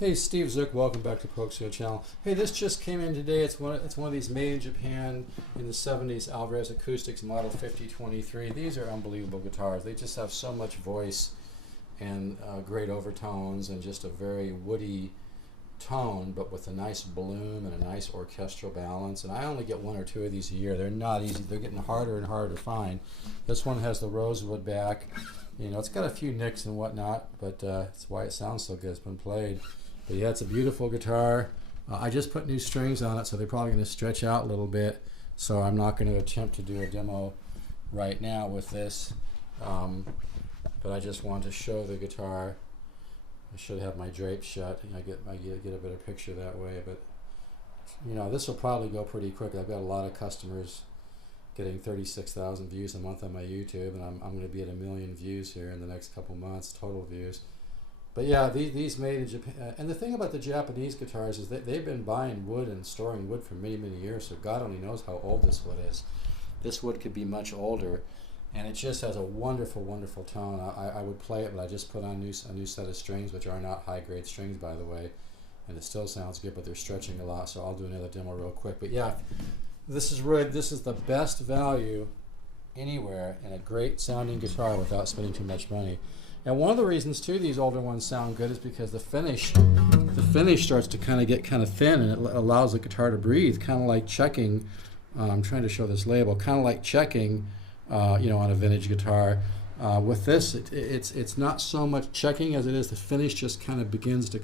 Hey, Steve Zook, welcome back to Poxio Channel. Hey, this just came in today. It's one of these made in Japan in the 70s Alvarez Acoustics Model 5023. These are unbelievable guitars. They just have so much voice and great overtones and just a very woody tone, but with a nice bloom and a nice orchestral balance. And I only get one or two of these a year. They're not easy. They're getting harder and harder to find. This one has the rosewood back. You know, it's got a few nicks and whatnot, but that's why it sounds so good. It's been played. But yeah, it's a beautiful guitar. I just put new strings on it, so they're probably going to stretch out a little bit. So I'm not going to attempt to do a demo right now with this. But I just want to show the guitar. I should have my drapes shut. I get a better picture that way. But you know, this will probably go pretty quick. I've got a lot of customers getting 36,000 views a month on my YouTube, and I'm going to be at 1 million views here in the next couple months, total views. But yeah, these made in Japan. And the thing about the Japanese guitars is that they've been buying wood and storing wood for many, many years, so God only knows how old this wood is. This wood could be much older, and it just has a wonderful, wonderful tone. I would play it, but I just put on a new set of strings, which are not high-grade strings, by the way, and it still sounds good, but they're stretching a lot, so I'll do another demo real quick. But yeah, this is the best value anywhere in a great sounding guitar without spending too much money. And one of the reasons too these older ones sound good is because the finish starts to get kind of thin, and it allows the guitar to breathe, kind of like checking. I'm trying to show this label, kind of like checking, you know, on a vintage guitar. With this, it's not so much checking as it is the finish just kind of begins to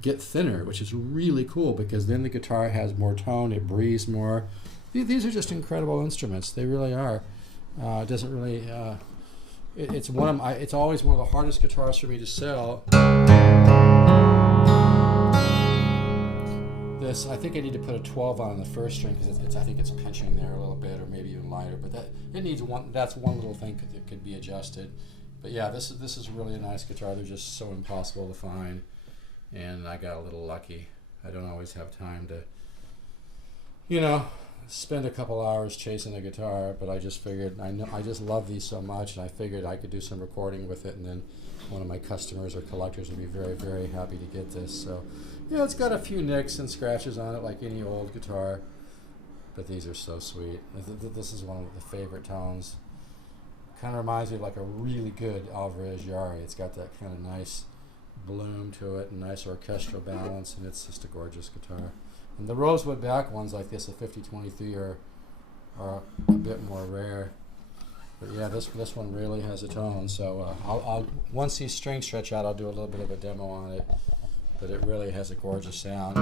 get thinner, which is really cool because then the guitar has more tone, it breathes more. These are just incredible instruments. They really are. It doesn't really. It's always one of the hardest guitars for me to sell. This, I think I need to put a 12 on the first string because I think it's pinching there a little bit, or maybe even lighter. But it needs one. That's one little thing that could be adjusted. But yeah, this is really a nice guitar. They're just so impossible to find, and I got a little lucky. I don't always have time to, you know, spend a couple hours chasing a guitar, but I just figured, I just love these so much, and I figured I could do some recording with it, and then one of my customers or collectors would be very, very happy to get this. So yeah, it's got a few nicks and scratches on it like any old guitar, but these are so sweet. This is one of the favorite tones. Kind of reminds me of like a really good Alvarez Yari. It's got that kind of nice bloom to it and nice orchestral balance, and it's just a gorgeous guitar. And the rosewood back ones like this, the 5023, are a bit more rare. But yeah, this one really has a tone. So I'll once these strings stretch out, I'll do a little bit of a demo on it. But it really has a gorgeous sound.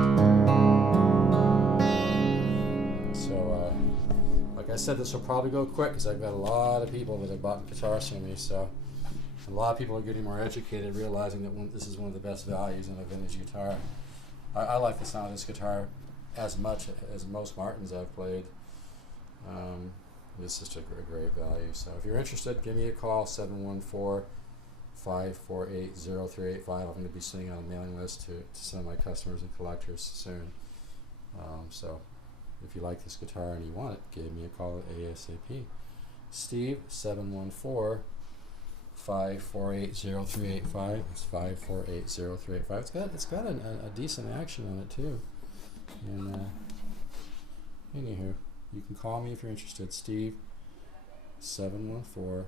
So like I said, this will probably go quick because I've got a lot of people that have bought guitars from me. So a lot of people are getting more educated, realizing that this is one of the best values in a vintage guitar. I like the sound of this guitar as much as most Martins I've played. It's just a great value. So if you're interested, give me a call, 714-548-0385. I'm going to be sitting on a mailing list to some of my customers and collectors soon. So if you like this guitar and you want it, give me a call at ASAP. Steve, 714-548-0385. It's 548-0385. It's got a decent action on it too. And anywho, you can call me if you're interested. Steve, 714-548-0385.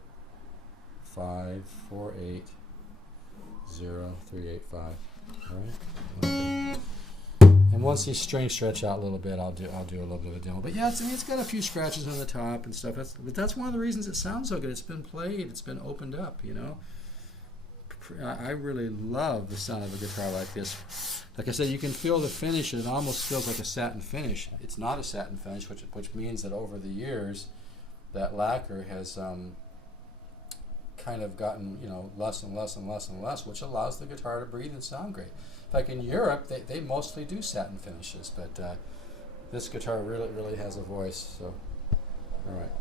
All right. And once these strings stretch out a little bit, I'll do a little bit of a demo. But yeah, it's got a few scratches on the top and stuff. But that's one of the reasons it sounds so good. It's been played. It's been opened up. You know. I really love the sound of a guitar like this. Like I said, you can feel the finish, and it almost feels like a satin finish. It's not a satin finish, which means that over the years, that lacquer has kind of gotten, you know, less and less and less and less, which allows the guitar to breathe and sound great. Like in Europe, they mostly do satin finishes, but this guitar really has a voice. So, all right.